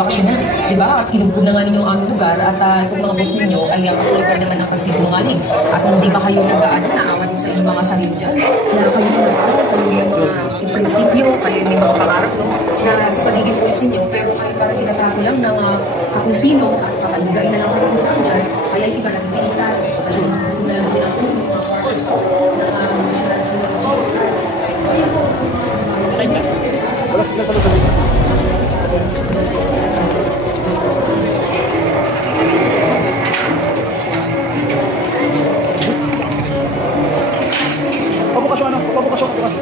baksyonan, di ba? At ilugod na nga ninyo ang aming lugar at itong mga boss ninyo ay ang lugar naman ng pagsisinungaling. At hindi ba kayo naawa din sa inyong mga sarili dyan? Na kayo nag-aaral, kayo yung mga prinsipyo, kayo yung mga pangarap, no? Na sa pagiging pulis ninyo, pero kayo parang tinatako lang ng kung sino at kapaligain na lang kayo kung saan dyan, kaya iba nagpilitan, kayo gusto na lang din ang mga quarters wala sila sa loob. Pabukasyon, pabukasyon, bukas.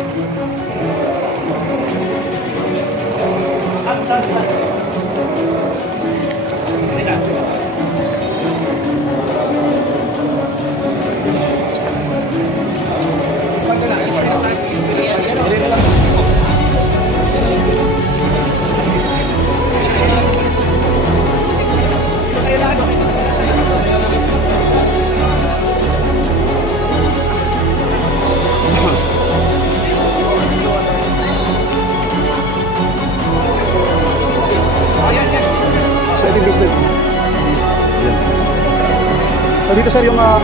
So dito sir yung boss,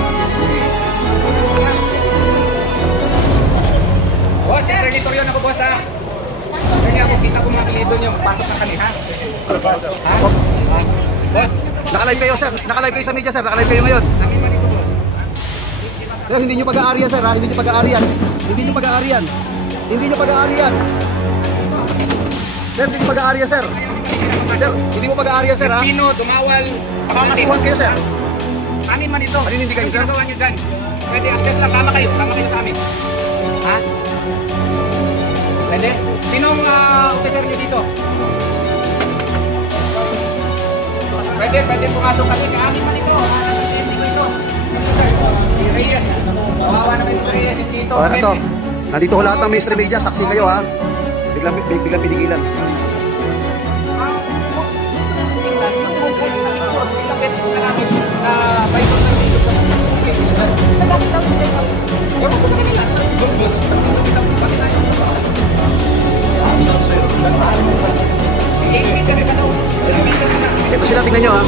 territoryo na po boss ha. Kaya ako kita ko mga apelyido nyo, pasok na kami ha. Ha? Boss, naka-live kayo sir, naka-live kayo sa media sir, naka-live kayo ngayon. namin man ito boss. Sir, hindi nyo pag-aarian sir ha, hindi nyo pag-aarian. Hindi nyo pag-aarian. Hindi nyo pag-aarian. Sir, hindi nyo pag-aarian sir. Sir, hindi mo pag-aarian sir ha. Espino, Dumawal, Pakakasuhan kayo sir. amin man ito. Ano hindi kayo sir? Ginagawa nyo dyan. Pwede access lang, sama kayo sa amin. Ha? Pwede? Sinong officer nyo dito? Pwede pumasok kami. Amin man ito. Hindi ko ito. Si Reyes. Kawawa naman ito si Reyes. Hindi ito. Ano to? Nandito ko lahat ng mainstream media, saksi kayo ha. Biglang pinigilan. Ilang beses na namin by service sa bakit daw nila ewan ko sa kanila boss ito sila, tingnan nyo ha.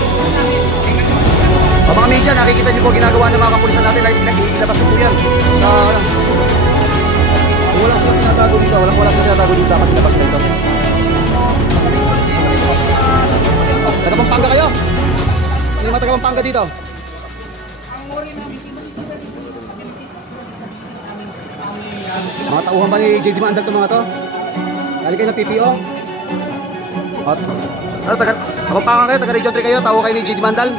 O mga media, nakikita nyo po ginagawa ng mga kapulisan natin, ilabas nyo po yan. Walang silang tinatago dito, walang silang tinatago dito, dapat ilabas na ito. Taga-Pampanga kayo? Sino mga taga-Pampanga dito? Mga tauhan ba ni JD Mandal itong mga to? Galing kayo ng PPO? Ano, taga-Pampanga kayo? Taga-Region 3 kayo? Tao kayo ni JD Mandal?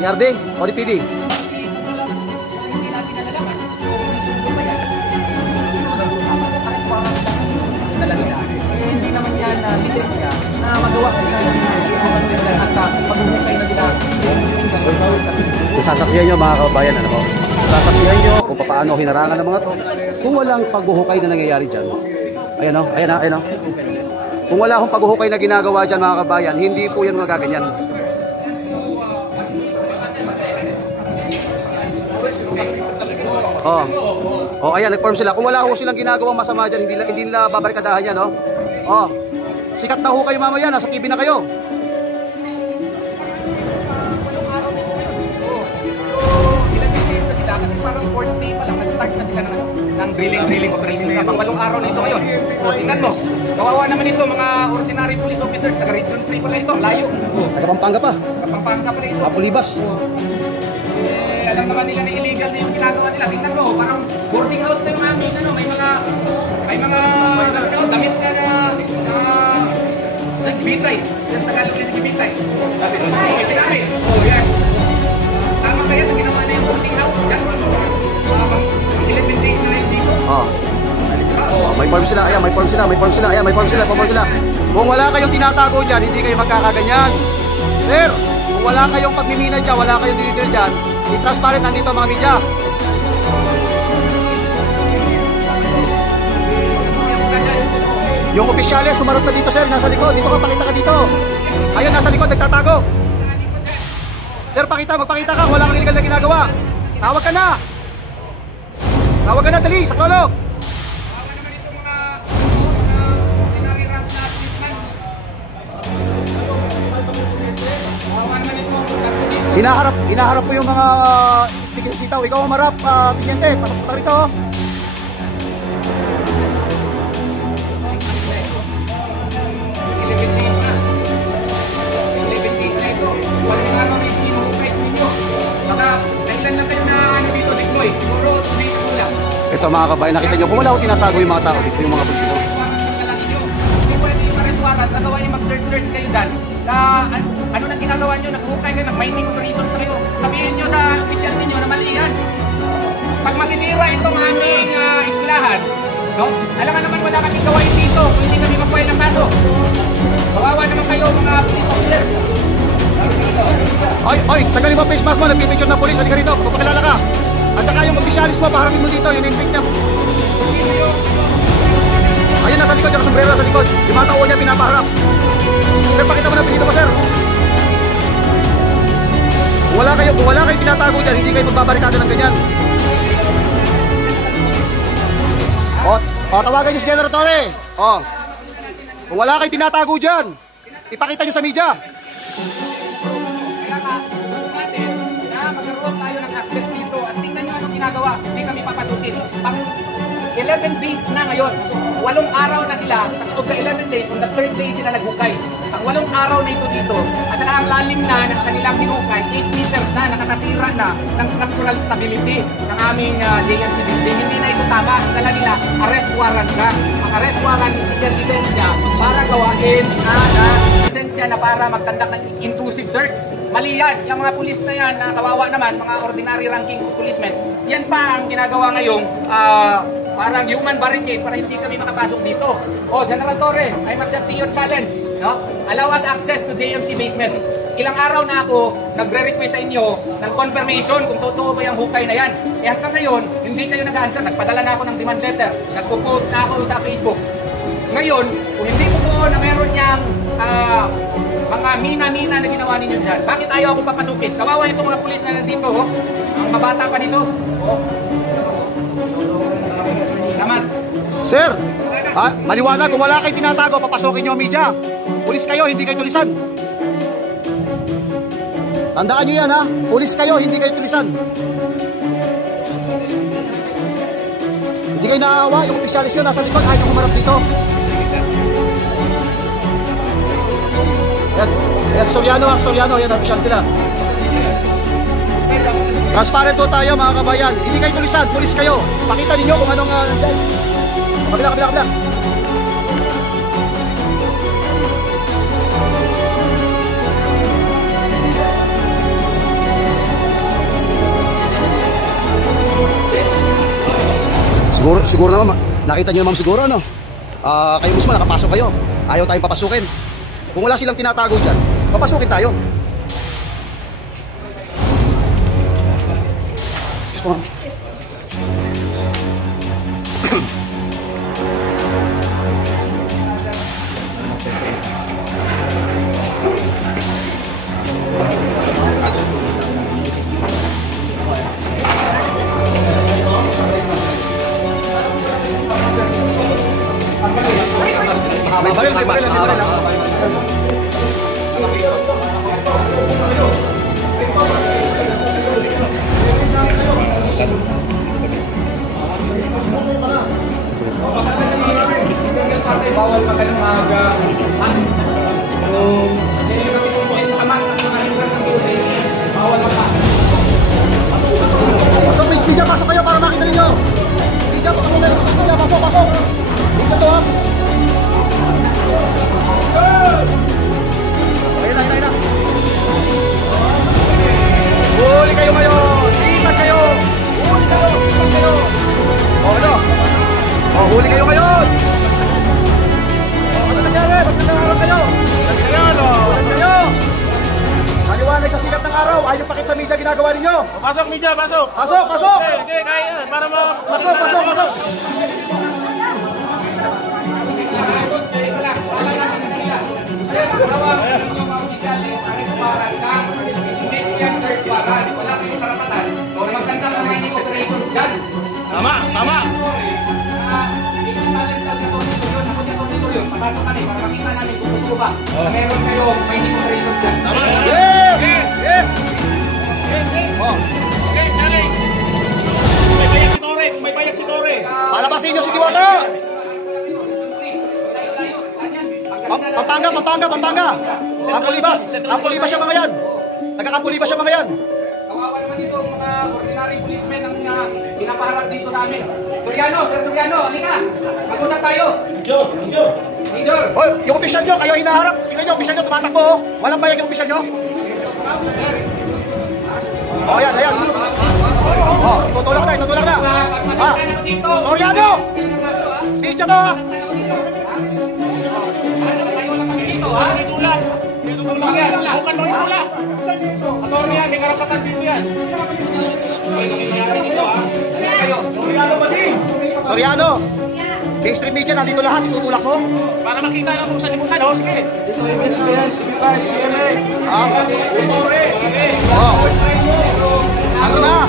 PRD? O DPD? hindi naman yan lisensya na magawa sila at paghuhukay na sila. Kung sasaksihan nyo mga kababayan, ano po? Sasaksihan nyo kung paano hinarangan ng mga to. Kung walang paghuhukay na nangyayari dyan, ayan o, ayan o. Kung wala akong paghuhukay na ginagawa dyan mga kababayan, hindi po yan magaganyan. Oh, ayan, nag-form sila. Kung wala ho silang ginagawang masama dyan, hindi nila babarikadahan yan, no? Oh, sikat na ho kayo mamaya, nasa TV na kayo. Ilang days na sila kasi parang 4th day pa lang nag-start na sila ng drilling operation sa pangwalong araw na ito ngayon. Tingnan mo, kawawa naman ito mga ordinary police officers, taga-Region 3 pala ito, layo. Taga-Pampanga pa. Taga-Pampanga pala ito. Kapulibas. Alam naman nila na illegal na yung ginagawa nila. Tingnan mo, parang boarding house na yung amin, ano, may mga damit na nagbitay. Yes, Tagalog na nagbitay. Kasi kami, yan. Tama kaya na ginawa na yung boarding house. Yan. 11 days na lang dito. May form sila, ayan, may form sila, ayan, may form sila. Kung wala kayong tinatago dyan, hindi kayo magkakaganyan. Sir, kung wala kayong pagmimina dyan, wala kayong dinitil dyan, i-transparent nandito mga media. Yung opisyales, sumarot na dito sir, nasa likod. Dito ka, pakita ka dito. Ayun, nasa likod, nagtatago. Sir, magpakita ka, wala kang illegal na ginagawa. Tawag ka na. Tawag ka na, dali, sa klolo. Tawa naman itong mga ordinary rank na policeman. Hinaharap po yung mga tiginsitaw. Ikaw ang marap, tigyente, pasok ka rito. 11 days na. 11 days na ito. Walang araw na hindi mahukay ninyo. Baka kailan lang kayo na dito deploy. Siguro 2 days na lang. Ito mga kabayan, nakita nyo, kung wala ko tinatago yung mga tao dito, yung mga pulis. Hindi pwede yung mareswaran, nagawa nyo mag-search kayo dyan. Ano na ginagawa nyo? Nag-hukay kayo, nag-mining operations kayo. Sabihin nyo sa official ninyo na mali yan. Pag masisira itong aming eskwelahan, no? Alam nga naman wala kaming gawain dito kung hindi kami mag-file ng kaso. Kawawa naman kayo mga police officer. Oy, tagalin mo face mask mo, nagpipicture ng polis, halika rito, papakilala ka. At saka yung opisyalis mo, paharapin mo dito, yung name plate niya. Ayun, nasa likod, yung sombrero sa likod. Yung mga tao niya, pinapaharap. Sir, pakita mo na pinito mo, sir. Kung wala kayo tinatago dyan, hindi kayo magbabarikado ng ganyan. O, tawagan niyo si General Torre. O, kung wala kayo tinatago dyan, ipakita niyo sa media. Kaya nga, natin na magkaroon tayo ng access dito at tingnan nyo anong ginagawa. Hindi kami papasukin. Pang 11 days na ngayon. 8 araw na sila. Of the 11 days, on the 3rd day sila naghukay. Ang 8 araw na ito dito. At saka ang lalim na ng kanilang hinukay, 8 meters na, nakakasira na ng structural stability ng aming JMC building. Hindi na ito tama. Ang dala nila, arrest warrant ka. Ang arrest warrant, hindi yan lisensya para gawain lisensya na para magkandak ng intrusive search. Mali yan. Yung mga pulis na yan, na kawawa naman, mga ordinary ranking policemen, yan pa ang ginagawa ngayong parang human barricade para hindi kami makapasok dito. Oh, General Torre, I'm accepting your challenge. No? Allow us access to JMC basement. Ilang araw na ako nagre-request sa inyo ng confirmation kung totoo ba yung hukay na yan. Eh hanggang ngayon, hindi kayo nag-answer. Nagpadala na ako ng demand letter. Nagpo-post na ako sa Facebook. Ngayon, kung hindi totoo na meron niyang mga mina-mina na ginawa ninyo dyan, bakit ayaw akong papasukin? Kawawa itong mga pulis na nandito. Oh. Ang mabata pa nito. Oh. Salamat. Sir, maliwanag, kung wala kayong tinatago, papasokin nyo ang media. Pulis kayo, hindi kayo tulisan. Tandaan nyo yan, ha? Pulis kayo, hindi kayo tulisan. Hindi kayo naawa, yung opisyalis nyo nasa likod, ayaw humarap dito. Yan, Soriano, yan, opisyalis sila. Transparent po tayo mga kabayan. Hindi kayo tulisan, pulis kayo. Pakita ninyo kung anong kabila. Siguro naman, nakita niyo naman siguro, ano? Kayo mismo, nakapasok kayo. Ayaw tayong papasukin. Kung wala silang tinatago dyan, papasukin tayo. Excuse po, ma'am. Bawal magkalumaga. So, hindi kami pupulis na kamas na mga hintras ng POJC. Bawal magpas. Pasok, media, pasok kayo para makita ninyo. Media, pasok. Dito to, ha? Ayun na. Huli kayo ngayon. Litag kayo. O, ano? O, huli kayo ngayon. Ano nangyari? Ba't nangyari kayo? Ulan kayo. Maliwanag sa sikat ng araw. Ayaw pakit sa media ginagawa ninyo. Pasok, media, pasok! Pasok! Okay, kaya. Para Pasok! Tama! Papasok kami para makita namin kung totoo ba na meron kayo mining operations dyan. Tama! Yes! Oh. Okay, dali. May bayag si Tore. May bayag si Tore. Palabasin nyo si Diwata! Pampanga! Kampulibas siya mga yan! Taga-kampulibas siya mga yan! Kawawa naman dito mga ordinary policemen ang pinapaharap dito sa amin. Soriano, Sir Soriano, halika! Mag-usap tayo! Major! Hoy, yung opisyal nyo, kayo hinaharap. Tingnan nyo, opisyal nyo, tumatakbo. Oh. Walang bayag yung opisyal nyo. Oh, ayan. Oh, tutulak na. Ah, Soriano! Video to! Kayo lang kami dito, ha? Tutulak yan. Bukan mo itulak. Attorney yan, may karapatan dito yan. Kayo. Soriano! Mainstream media, nandito lahat. Tutulak mo. Para makita lang kung saan limutan. O, sige. Ah, oh. Ano na?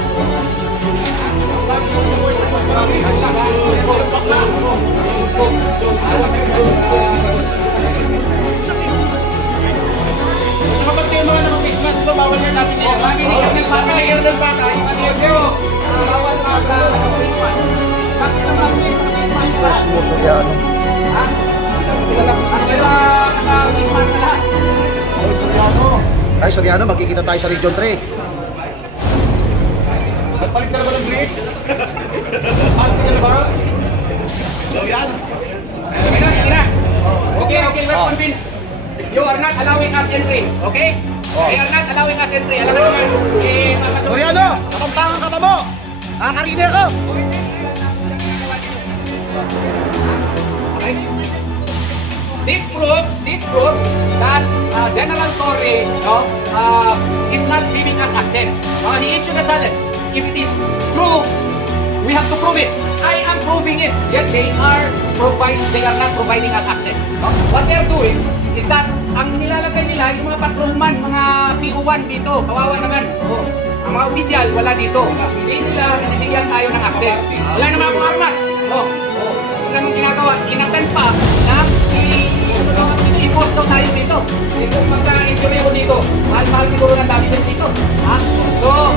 Kapag kayo mga naka-Christmas, ito bawal yan natin yan. Napakalager ng batay. Bawal mag-Christmas. Bakit naman Christmas na lahat? Soriano. Naka-Christmas na lahat. Ay, Soriano, magkikita tayo sa Region 3. Palit na ba ng break? Palit na ba? So yan. Ina. Okay, we're convinced. You are not allowing us entry, okay? You are not allowing us entry. Alam mo naman, Soriano, kapampangan ka pa mo. Kakarine ko. Okay? This proves that General Torre is not giving us access. He issued a challenge. If it is true, we have to prove it. I am proving it. Yet they are not providing us access. What they are doing is that ang nilalagay nila yung mga patrolman, mga PO1 dito. Kawawa naman. Ang mga opisyal wala dito. Hindi nila binigyan tayo ng access. Wala naman akong armas. Ano namang ginagawa? Inatan pa na i-post daw tayo dito. Kung magka-injury ko dito, mahal-mahal siguro ng dami dito. So,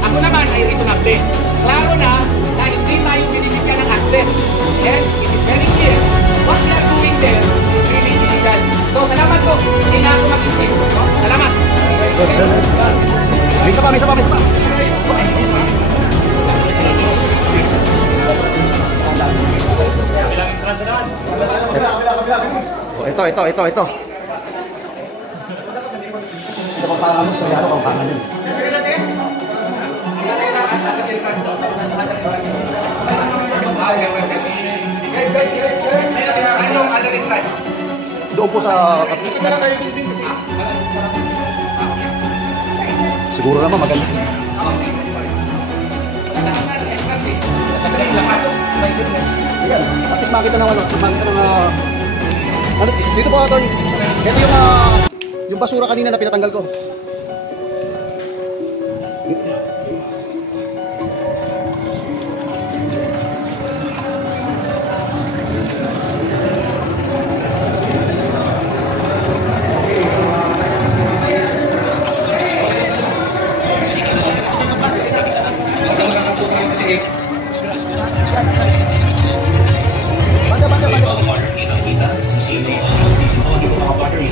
ako naman ay reasonable. Klaro na hindi tayo binibigyan ng access. And it is very clear what they are doing there is really illegal. So, salamat po. Hindi na ako mag-insist. Salamat. May isa pa. Oh, ito. Ito pang mo, Soriano, pang yun. Anong other entrance? Doon po sa... Siguro naman maganda. Ayan, at least makita ng ano, dito po, attorney. Ito yung basura kanina na pinatanggal ko.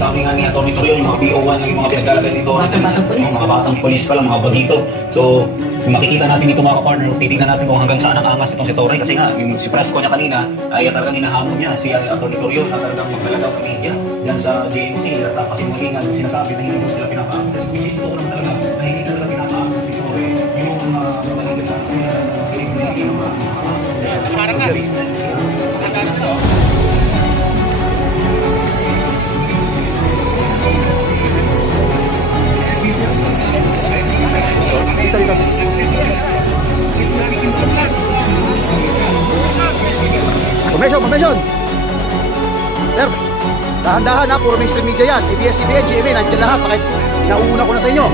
Sabi nga ni Atty. Torion, yung mga PO1, yung mga pinagdalagan nito, mga batang polis pa lang, mga bagito. So, kung makikita natin dito mga kapartner, titignan natin kung hanggang saan ang angas itong si Torre. Kasi nga, yung si Prasco niya kanina, ay talagang hinahamon niya si Atty. Torion na talagang magdala ng media dyan sa JMC. At pasimulingan, sinasabi na hindi sila pinapa-access. Which is totoo naman talaga, na hindi talaga pinapa-access ni Torre. Yung mga maligat na sila, hindi mga access. Parang nga, nagkaroon na. Dito. Formation. Sir, dahan-dahan ha, puro mainstream media yan. ABS-CBN, GMA, nandiyan lahat. Bakit nauna ko na sa inyo?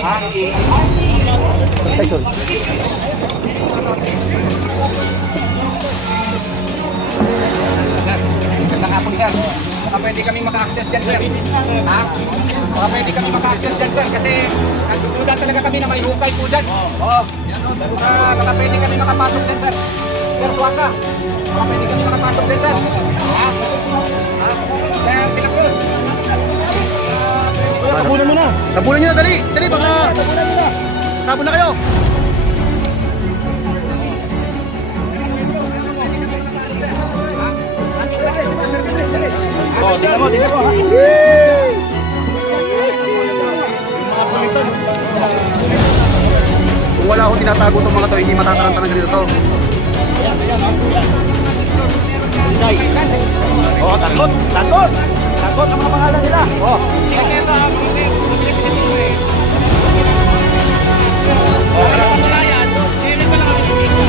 Ay, sorry. Magandang hapon, sir. Baka pwede kaming maka-access dyan, sir. Ha? Baka pwede kaming maka-access dyan, sir. Kasi nagdududa talaga kami na may hukay po dyan. Oo. Baka pwede kami makapasok dyan, sir. Sir, Suwaka. Baka pwede kami makapasok dyan, sir. Ha? Ha? Sir, Pinacruz. Tabunan mo na. Tabunan nyo na, dali. Dali, baka... Tabon na kayo. Oh, tingnan mo, tingnan mo. Kung wala akong tinatago itong mga to, hindi matataranta ng ganito to. Oh, takot, takot. Takot ang mga pangalan nila. Oh,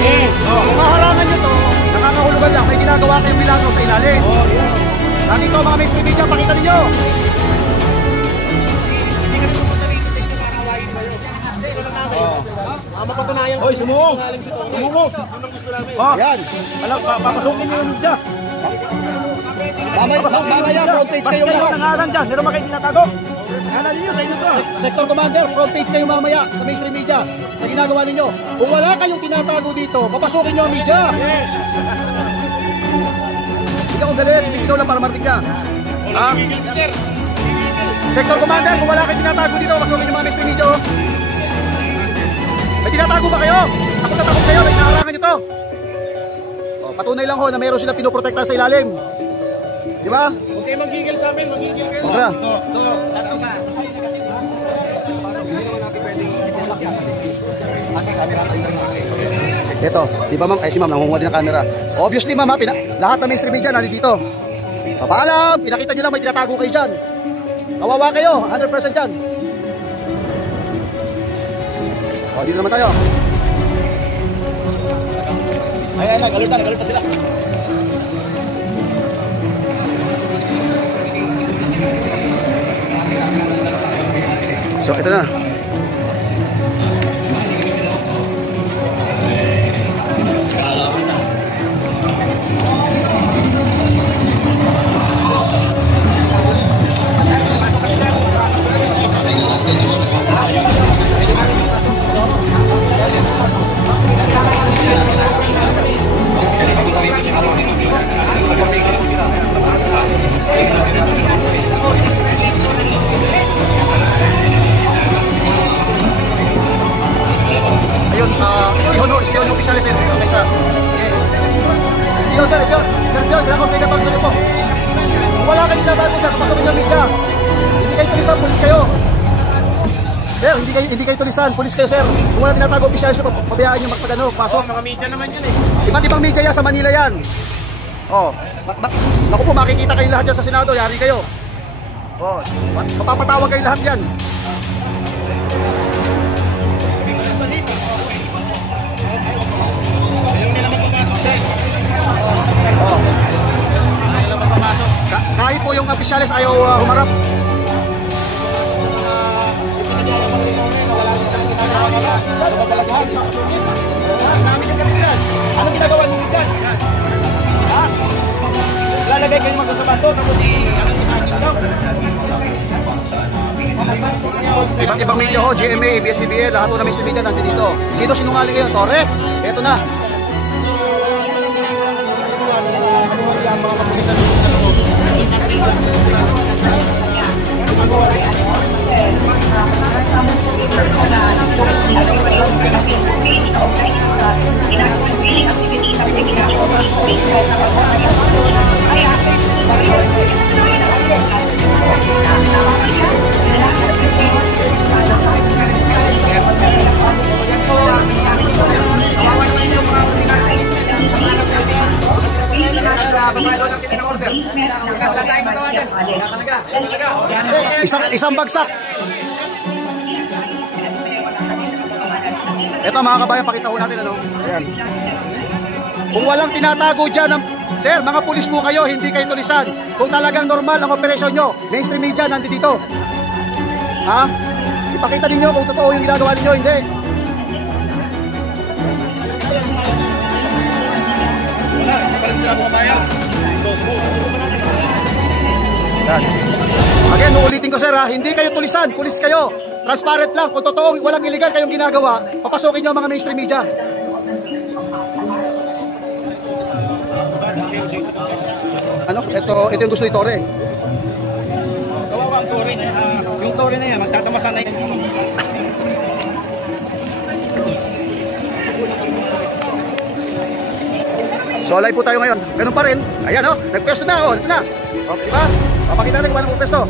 Yes. kung maharangan nyo to, nakakahulugan lang, may ginagawa kayong milagro sa ilalim. Oh, yeah. Nandito mga mainstream media, pakita ninyo. Hoy, sumuong. Sumuong. Oh, Yan. alam, papasukin niyo yung media. Mamaya, front page kayo Bakit lahat. nangalan dyan? Meron ba kayo tinatago? Nangalan ninyo sa inyo to. Sector Commander, front page kayo mamaya sa mainstream media. Sa ginagawa ninyo. Kung wala kayong tinatago dito, papasukin nyo ang media. Yes. Hindi ako galit, bisigaw lang para marinig ka. Ha? Sector Commander, kung wala kayong tinatago dito, papasukin nyo mga mainstream media. Oh. May tinatago ba kayo? Takot na takot kayo, may naharangan nyo to. Oh, patunay lang ho na mayroon silang pinoprotektahan sa ilalim. Di ba? Huwag kayo magigil sa amin, magigil kayo. Tara. Ito, di ba ma'am? Ay si ma'am, nangunguha din ng camera. Obviously ma'am, lahat ng mainstream media nandito. Papaalam, pinakita nyo lang may tinatago kayo dyan. Kawawa kayo, 100% dyan. O, dito naman tayo. Ayan, galit na sila. So, ito na. Ayun, ispiyon yung opisyalis na yun. Ispiyon, sir, ispiyon. Sir, ispiyon, kailangan ko sa inapagdali po. Kung wala kayong tinatago, sir, papasokin yung media. Hindi kayo tulisan, pulis kayo. Sir, hindi kayo tulisan, pulis kayo, sir. Kung wala tinatago, opisyalis nyo, pabayaan nyo magpagano, pasok. Mga media naman yan eh. Iba't ibang media yan sa Manila yan. Oh, naku po, makikita kayo lahat dyan sa Senado, yari kayo. Oh, mapapatawag kayo lahat yan. Oh. Kahit po yung opisyalis ayaw humarap. Anong ginagawa niyo dyan? Ha? Lalagay kayo magkakabato tapos ano nyo sa akin daw? Iba't ibang media ho, GMA, ABS-CBN, lahat po na mainstream media nandito dito. Sino sinungaling ngayon? Correct. Ito na. Isang bagsak. Ito mga kabayan, pakita ko natin ano. Ayan. Kung walang tinatago dyan, sir, mga pulis mo kayo, hindi kayo tulisan. Kung talagang normal ang operasyon nyo, mainstream media nandito dito. Ha? Ipakita ninyo kung totoo yung ginagawa ninyo, hindi. Wala, hindi pa rin sila bumamayag. So, subukan natin. Yan. Again, uulitin ko sir ha, hindi kayo tulisan, pulis kayo. Transparent lang, kung totoo walang illegal kayong ginagawa, papasokin nyo ang mga mainstream media. Ano? Ito yung gusto ni Torre. Kawawa ang Torre na yan. Yung Torre na yan, magtatamasan na yan. So live po tayo ngayon. Ganun pa rin. Ayan oh, nagpesto na oh. Saan na? Oh, di ba? Papakita na kung paano magpesto.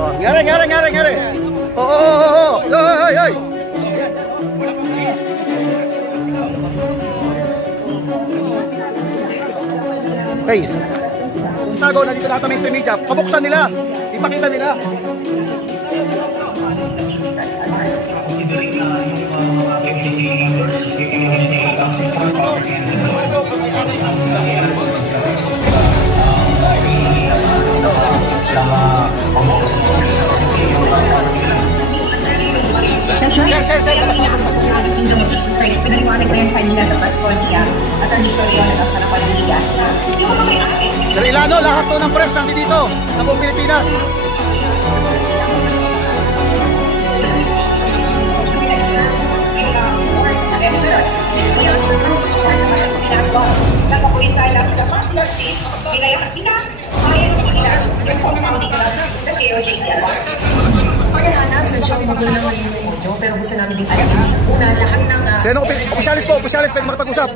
Oh, ngari. Oh. Ay. Okay. Tago na dito lahat ng mainstream media. Pabuksan nila. Ipakita nila. Sir Ilano, lahat to ng press nandito sa buong Pilipinas. Pagkahanap, medyo magulo naman yung medyo, pero gusto namin din alamin. Una, lahat ng... Sino opisyalis po, opisyalis pwede makapag-usap.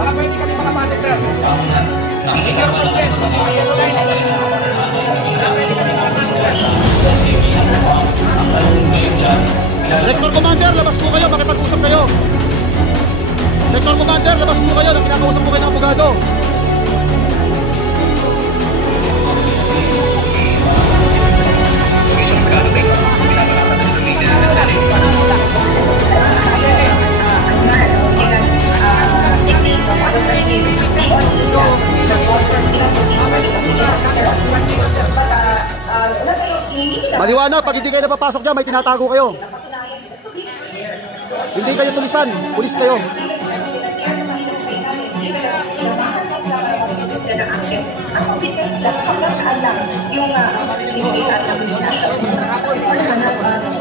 Baka pwede kami makapasok, sir. Sector Commander, labas po kayo, makipag-usap kayo. Sector Commander, labas po kayo, kinakausap po kayo ng abogado. Maliwanag, pag hindi kayo napapasok dyan, may tinatago kayo. Hindi kayo tulisan, pulis kayo.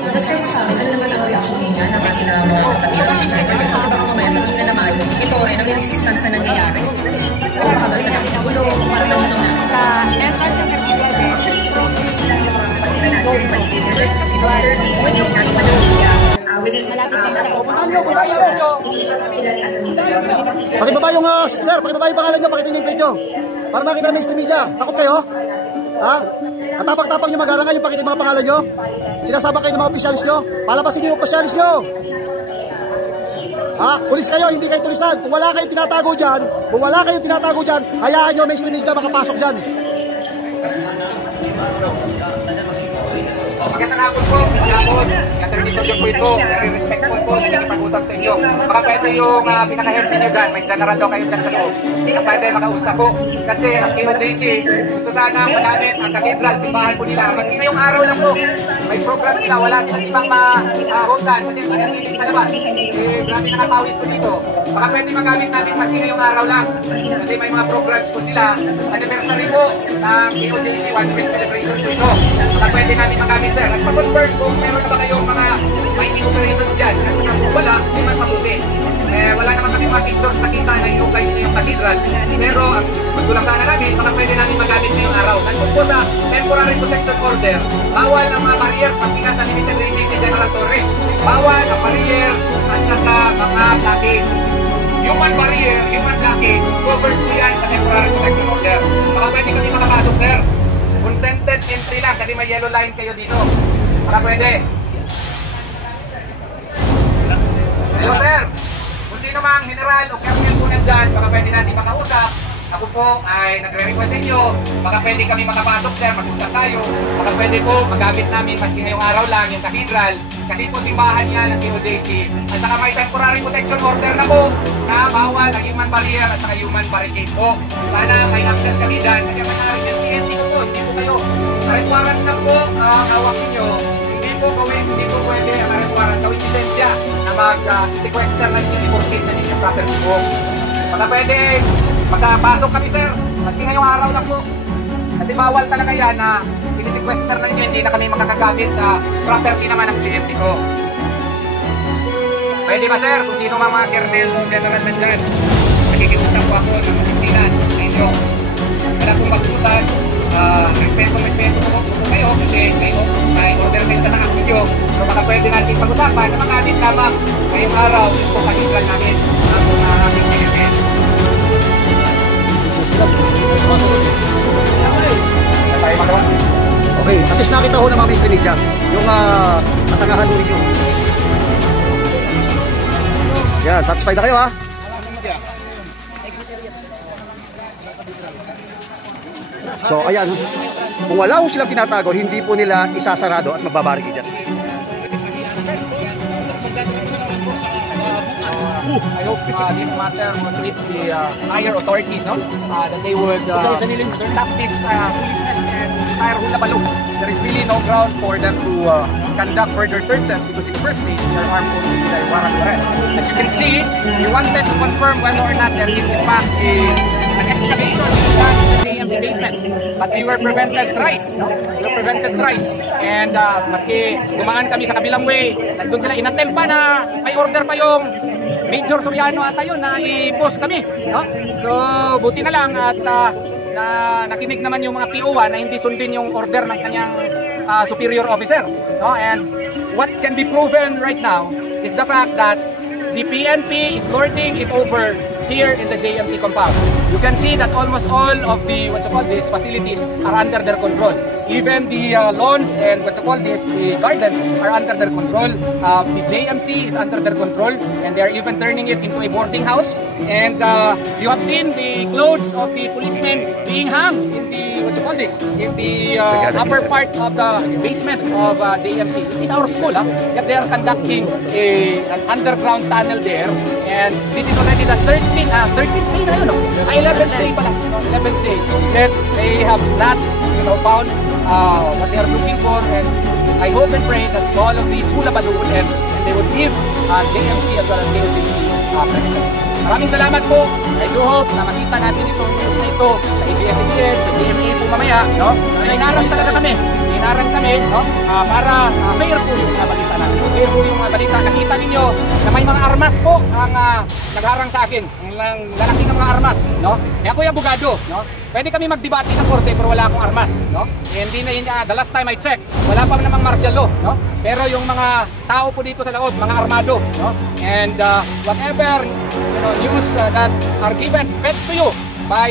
Tapos kayo sa amin, ano naman ang reaction niya na pati na mga kapatid ng Schneider? Kasi baka mamaya sabihin na naman, ito rin na may resistance na nangyayari. O baka gawin na nakikigulo, parang nalito na. Sa entrance ng cathedral din. Pakibaba yung, sir, pakibaba yung pangalan nyo, pakitin yung plate nyo. Para makita ng mainstream media. Takot kayo? Ha? Atapak-tapak nyo mag-arangan yung pakitin mga pangalan nyo? Sinasabak kayo ng mga opisyalis nyo? Palabasin nyo yung opisyalis nyo. Ha? Pulis kayo, hindi kayo tulisan. Kung wala kayong tinatago dyan, hayaan nyo mainstream media makapasok dyan. Magandang hapon po. Attorney Torre po ito. Very respectful po. Nakikipag-usap sa inyo. Baka pwede yung pinaka-head niyo dyan. May general daw kayo dyan sa loob. Baka pwede makausap po. Kasi ang KOJC, gusto sana magamit ang cathedral, simbahan po nila. Maski ngayong araw lang po. May program sila. Wala silang ibang ma-holdan. Kasi manamiling sa labas. Marami nakapawis po dito. Baka pwede magamit natin maski ngayong araw lang. Kasi may mga programs po sila. Anniversary po ng KOJC 1st celebration po ito. Baka pwede namin magamit, sir. Nagpa-confirm kung meron na ba kayong mga mining operations dyan. Kasi kung wala, di mas mabuti. Wala naman kami mga pictures nakita na yung kayo yung cathedral. Pero, gusto lang sana namin, baka pwede namin magamit ngayong araw. Nagpunta po sa temporary protection order, bawal ang mga barrier pati sa limited range ni General Torre. Bawal ang barrier at saka mga blockade. Human barrier, human blockade, covered po yan sa temporary protection order. Baka pwede kami makapasok, sir. Kung may yellow line kayo dito. Baka pwede. Hello sir, kung sino mang general o colonel po nandyan, baka pwede natin makausap. Ako po ay nagre-request sa inyo, baka pwede kami makapasok sir, mag-usap tayo. Baka pwede po magamit namin maski ngayong araw lang yung cathedral. Kasi po simbahan niya ng DOJC. At saka may temporary protection order na po na bawal ang human barrier at saka human barricade po. Sana may access kami dyan. Kasi manahal yung TNT ko po, hindi po kayo. Arrest warrant na po ang hawak ninyo. Hindi po pwede ang arrest warrant. Gawin lisensya na mag-sequester na ninyo, i-portate na ninyo property po. Baka pwede magpasok kami sir, maski ngayong araw lang po. Kasi bawal talaga yan na sinisequester na ninyo, hindi na kami makakagamit sa property naman ng PNP ko. Pwede ba sir, kung sino mga kernel o general nandyan, nakikipusap po ako ng masinsinan sa inyo. Wala kong mag-usan, respeto po kayo kasi may order kayo sa taas ninyo. So baka pwede natin pag-usapan na magamit lamang ngayong araw yung po cathedral namin na aming PNP. Okay, at least nakita ko ng mga mainstream media yung katangahan mo ninyo. Yan, satisfied na kayo ha? So ayan, kung wala ko silang tinatago, hindi po nila isasarado at magbabarigid dyan. I hope this matter would reach the higher authorities, no? That they would stop this foolishness and entire hula-baloo. There is really no ground for them to conduct further searches because in the first place, they are armed only with a warrant of arrest. As you can see, we wanted to confirm whether or not there is in fact an excavation done in the JMC basement. But we were prevented thrice, no? We were prevented thrice. And maski dumaan kami sa kabilang way, nandun sila inattempt pa na may order pa yung Major Soriano ata yun na i-post kami, no? So buti na lang at na nakinig naman yung mga PO1 na hindi sundin yung order ng kanyang superior officer, no? And what can be proven right now is the fact that the PNP is lording it over here in the JMC compound. You can see that almost all of the facilities are under their control. Even the lawns and the gardens are under their control. The JMC is under their control, and they are even turning it into a boarding house. And you have seen the clothes of the policemen being hung in the upper part of the basement of JMC. It's our school, that they are conducting an underground tunnel there. And this is already the 13th day na yun, 11th day pala, 11th day that they have not, found what they are looking for. And I hope and pray that all of these hula-baloo will end and they would leave JMC as well as KOJC premises. Maraming salamat po. I do hope na makita natin itong news na ito sa ABS-CBN, sa GMA po mamaya, no? Inarang talaga kami. Inarang kami, no? Para fair po yung balita natin. Fair po yung balita. Nakita ninyo na may mga armas po ang nagharang sa akin. Ang lalaki ng mga armas, no? Eh ako yung abogado, no? Pwede kami magdebate sa korte pero wala akong armas, no? Hindi na the last time I checked, wala pa namang martial law, no? Pero yung mga tao po dito sa loob, mga armado, no? And whatever news that are given fed to you by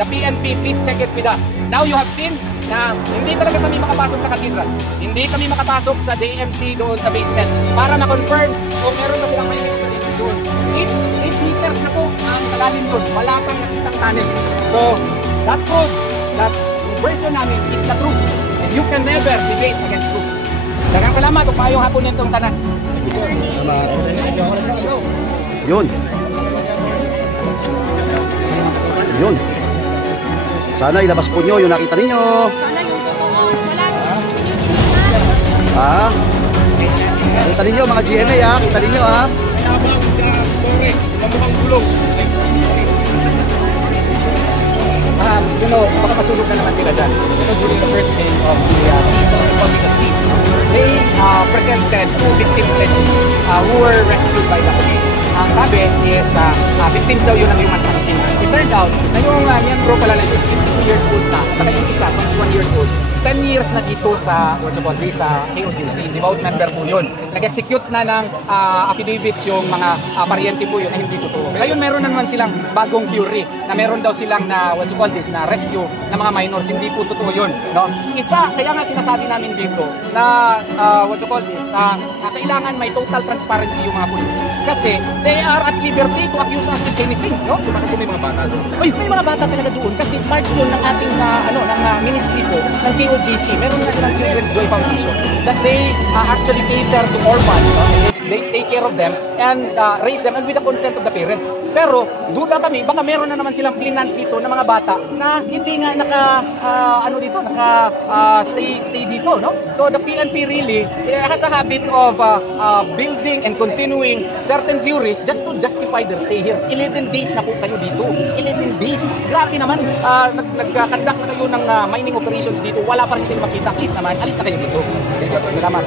the PNP, please check it with us. Now you have seen na hindi talaga kami makapasok sa cathedral. Hindi kami makapasok sa JMC doon sa basement para ma-confirm kung meron na silang may expedition doon. 8 meters na po ang kalalim doon. Wala pang nakitang tunnel. So, that proves that yung version namin is the truth. And you can never debate against truth. Daghang salamat kung maayong hapon nitong tanan. Yun. Yun. Sana ilabas po nyo yung nakita ninyo. Sana yung totoo. Wala. Ha? Kita ninyo mga GMA ha. Kita ninyo ha. Nabang sa Torre, mamukhang gulong. Baka masulog na naman sila dyan. During the first day of the siege, they presented 2 victims who were rescued by the police. Ang sabi is, victims daw yun ng human trafficking. It turned out na yung niyang bro pala na 52 years old na, saka yung isa, 21 years old, 10 years na dito sa sa KOJC, devout member po yun. Nag-execute na ng affidavits yung mga paryente po yun na hindi totoo. Ngayon meron na naman silang bagong theory na meron daw silang na na rescue ng mga minors. Hindi po totoo yun. No? Kaya nga sinasabi namin dito na na kailangan may total transparency yung mga police. Kasi they are at liberty to accuse us with anything. No? So bakit po may mga bata doon? Uy, may mga bata talaga doon kasi part yun ng ating ng ministry po ng KOJC. Meron nga silang Children's Joy Foundation that they actually cater to orphans. They take care of them and raise them and with the consent of the parents. Pero duda kami, baka meron na naman silang plinant dito ng mga bata na hindi nga stay dito, no? So the PNP really has a habit of building and continuing certain theories just to justify their stay here. 11 days na po kayo dito. 11 days. Grabe naman. Nagkandak na kayo ng mining operations dito. Wala pa rin kayo makita. Please naman, alis na kayo dito. Salamat.